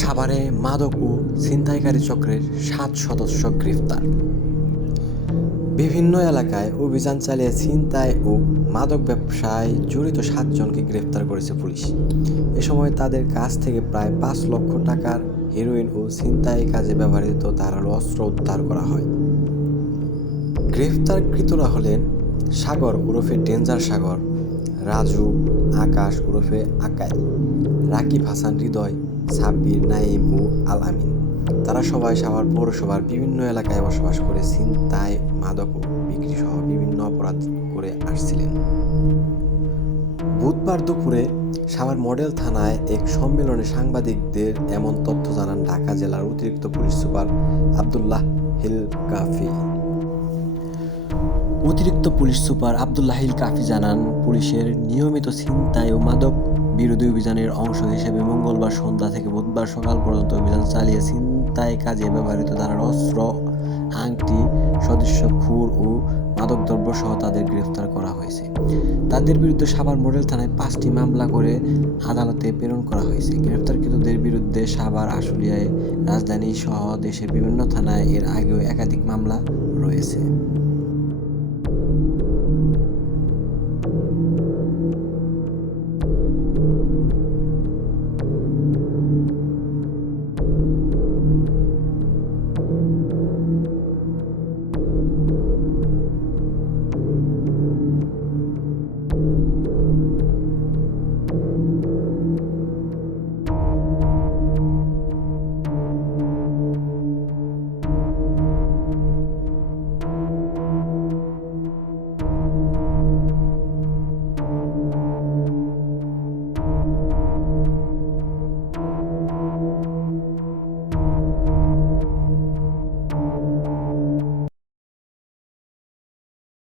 সাভারে মাদক ও ছিনতাইকারী চক্রের সাত সদস্য গ্রেফতার। বিভিন্ন এলাকায় অভিযান চালিয়ে ছিনতাই ও মাদক ব্যবসায় জড়িত সাতজনকে গ্রেফতার করেছে পুলিশ। এ সময় তাদের কাছ থেকে প্রায় পাঁচ লক্ষ টাকার হেরোইন ও ছিনতাই কাজে ব্যবহৃত ধারালো অস্ত্র উদ্ধার করা হয়। গ্রেফতারকৃতরা হলেন সাগর ওরফে ডেঞ্জার সাগর, রাজু, আকাশ ওরফে আকাই, রাকিব হাসান হৃদয় সাব্বির নাইম ও আল আমিন তারা সবাই সাভার পৌরসভার বিভিন্ন এলাকায় বসবাস করে ছিনতাই, মাদক বিক্রি সহ বিভিন্ন অপরাধ করে আসছিলেন। বুধবার দুপুরে সাভার মডেল থানায় এক সম্মেলনে সাংবাদিকদের এমন তথ্য জানান ঢাকা জেলার অতিরিক্ত পুলিশ সুপার আবদুল্লাহ হিল কাফি অতিরিক্ত পুলিশ সুপার আবদুল্লাহিল কাফি জানান, পুলিশের নিয়মিত ছিনতাই ও মাদক বিরোধী অভিযানের অংশ হিসেবে মঙ্গলবার সন্ধ্যা থেকে বুধবার সকাল পর্যন্ত অভিযান চালিয়ে ছিনতাই কাজে ব্যবহৃত ধারার অস্ত্র, আংটি, সদস্য খুর ও মাদকদ্রব্য সহ তাদের গ্রেফতার করা হয়েছে। তাদের বিরুদ্ধে সাভার মডেল থানায় পাঁচটি মামলা করে আদালতে প্রেরণ করা হয়েছে। গ্রেফতারকৃতদের বিরুদ্ধে সাভার, আশুলিয়ায়, রাজধানী সহ দেশের বিভিন্ন থানায় এর আগেও একাধিক মামলা রয়েছে।